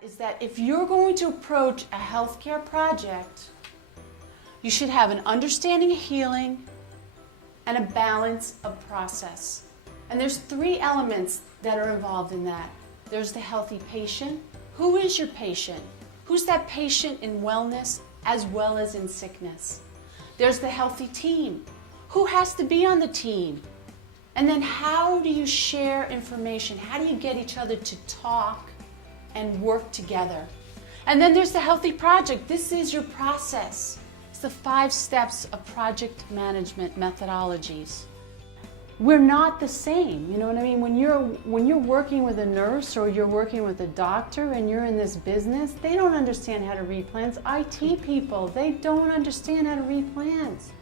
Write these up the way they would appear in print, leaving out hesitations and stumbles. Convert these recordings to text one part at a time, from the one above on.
Is that if you're going to approach a healthcare project, you should have an understanding of healing and a balance of process. And there's three elements that are involved in that. There's the healthy patient. Who is your patient? Who's that patient in wellness as well as in sickness? There's the healthy team. Who has to be on the team? And then how do you share information? How do you get each other to talk and work together? And then there's the healthy project. This is your process. It's the 5 steps of project management methodologies. We're not the same, you know what I mean? When you're working with a nurse or you're working with a doctor and you're in this business, they don't understand how to read plans. IT people, they don't understand how to read plans.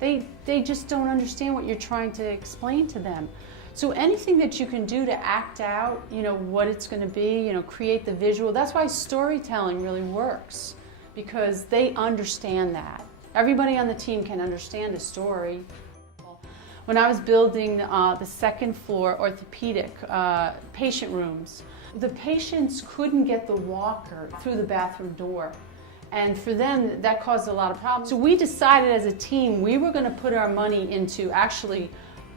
They just don't understand what you're trying to explain to them. So anything that you can do to act out, you know, what it's going to be, you know, create the visual. That's why storytelling really works, because they understand that. Everybody on the team can understand a story. When I was building the second floor orthopedic patient rooms, the patients couldn't get the walker through the bathroom door. And for them, that caused a lot of problems. So we decided as a team we were going to put our money into actually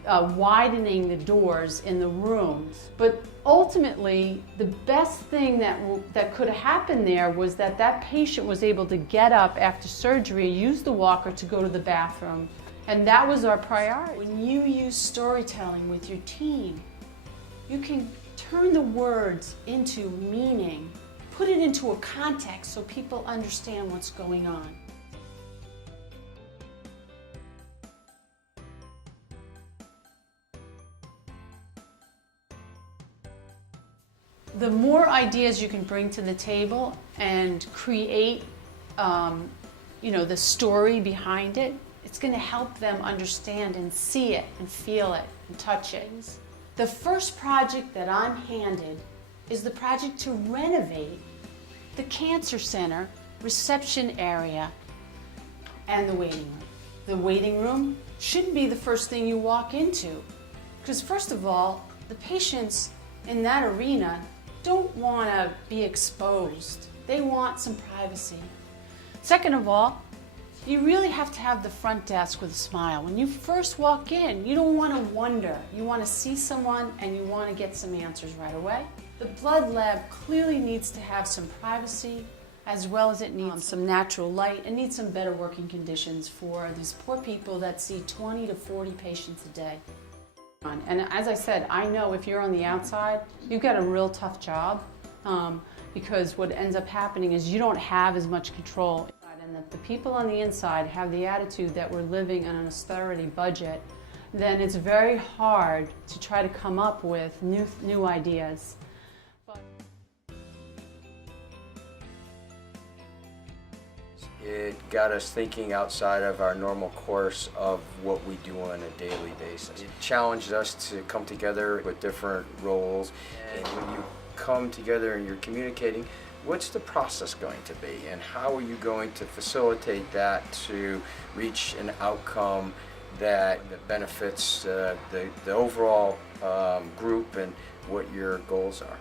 widening the doors in the rooms. But ultimately, the best thing that could have happened there was that patient was able to get up after surgery, use the walker to go to the bathroom. And that was our priority. When you use storytelling with your team, you can turn the words into meaning, put it into a context so people understand what's going on. The more ideas you can bring to the table and create, you know, the story behind it, it's going to help them understand and see it and feel it and touch it. The first project that I'm handed is the project to renovate the cancer center, reception area, and the waiting room. The waiting room shouldn't be the first thing you walk into, because first of all, the patients in that arena don't want to be exposed. They want some privacy. Second of all, you really have to have the front desk with a smile. When you first walk in, you don't want to wonder. You want to see someone and you want to get some answers right away. The blood lab clearly needs to have some privacy, as well as it needs some natural light and needs some better working conditions for these poor people that see 20 to 40 patients a day. And as I said, I know if you're on the outside, you've got a real tough job, because what ends up happening is you don't have as much control. And that the people on the inside have the attitude that we're living on an austerity budget, then it's very hard to try to come up with new ideas. It got us thinking outside of our normal course of what we do on a daily basis. It challenged us to come together with different roles, and when you come together and you're communicating, what's the process going to be, and how are you going to facilitate that to reach an outcome that benefits the overall group and what your goals are?